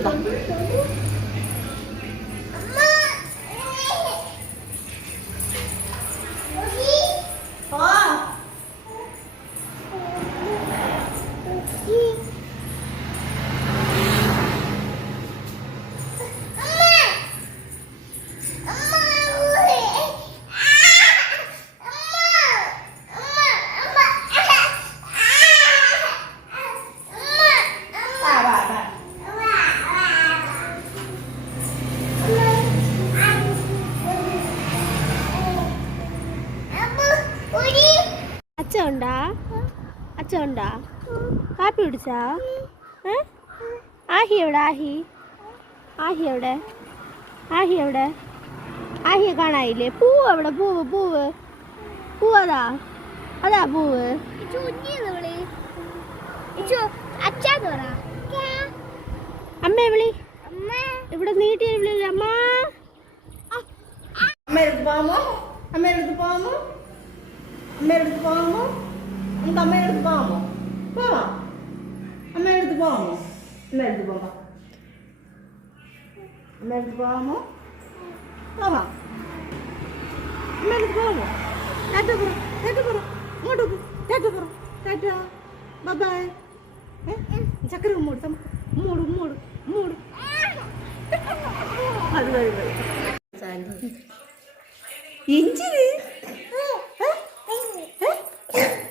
예쁘다. അച്ഛ ഉണ്ടാ അച്ഛ ഉണ്ടാ കാപ്പി കുടിച്ചാ? ആഹി എവിടെ? ആഹി. ആഹി എവിടെ? ആഹി എവിടെ? ആഹിയെ കാണായില്ലേ പൂവ് എവിടെ പൂവ് പൂവ്. പൂവ് അതാ. അതാ പൂവ്. അമ്മ വിളി ഇവിടെ നീട്ടി വിളിയില്ല അമ്മ? അമ്മ പോകാമോ? അമ്മയുടെ അടുത്ത് പോകാമോ? അമ്മയുടെ അടുത്ത് പോകാമോ? നമുക്ക് അമ്മയുടെ അടുത്ത് പോകാമോ? പോവാം. അമ്മയുടെ അടുത്ത് പോകാമോ അമ്മയുടെ അടുത്ത് പോകാം അമ്മയുടെ അടുത്ത് പോകാമോ പോവാം. അമ്മയുടെ അടുത്ത് പോകാമോ ടാറ്റ പറ ടാറ്റ പറ ഇങ്ങോട്ട്. ടാറ്റ പറ ടാറ്റ ബബായ്. ചക്കര മൂട് മൂട് മൂട് മൂട് അത് വഴി വഴി. Yeah.